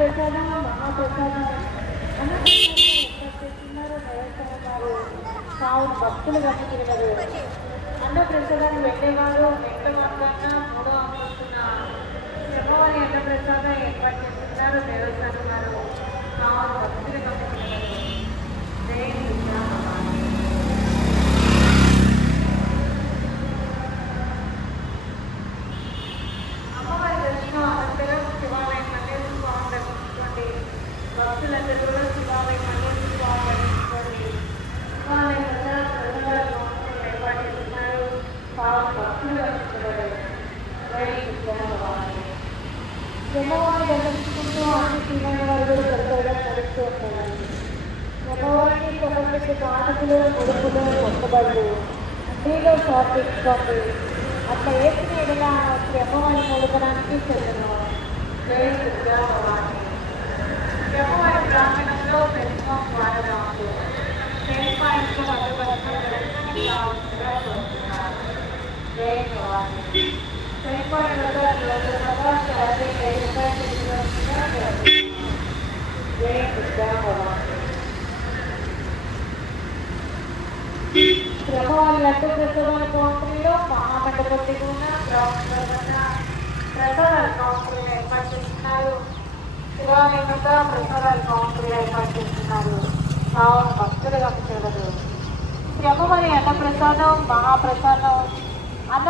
ప్రసాదం మహాప్రసాదం అన్నప్రసాదాలు నెరవేర్చారు. కావున భక్తులు గమనించగలరు. అన్న ప్రసాదాన్ని వెళ్ళేవారు రెండవ అంగంగా మూడవ అంగుస్తున్న శ్రమవారి అన్న ప్రసాదం ఏర్పాటు చేస్తున్నారు దేవస్థానం. కావున భక్తులు గమనించగలరు. అమ్మవారి దర్శనం అనంతరం శివాలయం మల్లేశ్వర స్వామి దర్శించుకోండి. భక్తులందరూ కూడా శివాలయం మల్లేశ్వర స్వామి దర్శించుకోండి. శివాలయం వద్ద ఏర్పాటు చేస్తున్నారు. భక్తులు దర్శించబడ్డారు. జమ్మవారిని దర్శించుకుంటూ అన్ని శ్రీవారి వారు కూడా పెద్దగా నడుస్తూ ఉంటారు. జమ్మవారిని సమర్పించే కానుకలు ముడుపులు మొక్కబడులు అన్నీలో సమర్పించుకోండి. అట్లా వేసిన ఎడలా బ్రహ్మవారి మొదలడానికి చెందిన బ్రహ్మవారి బ్రాహ్మణంలో పెరుమాం వారదాంతో పేరుపాయింట్లో బ్రహ్మవారి లడ్డు ప్రసాదాల కౌంటరీలో మహామండపం దిగువన ప్రసాదాల కౌంటరీలు ఏర్పాటు చేస్తున్నారు. శివాలయం వద్ద ప్రసాదాల కౌంటరీలు ఏర్పాటు చేస్తున్నారు. కావున భక్తులు గమనించగలరు. బ్రహ్మవారి అన్న ప్రసాదం మహాప్రసాదం అన్న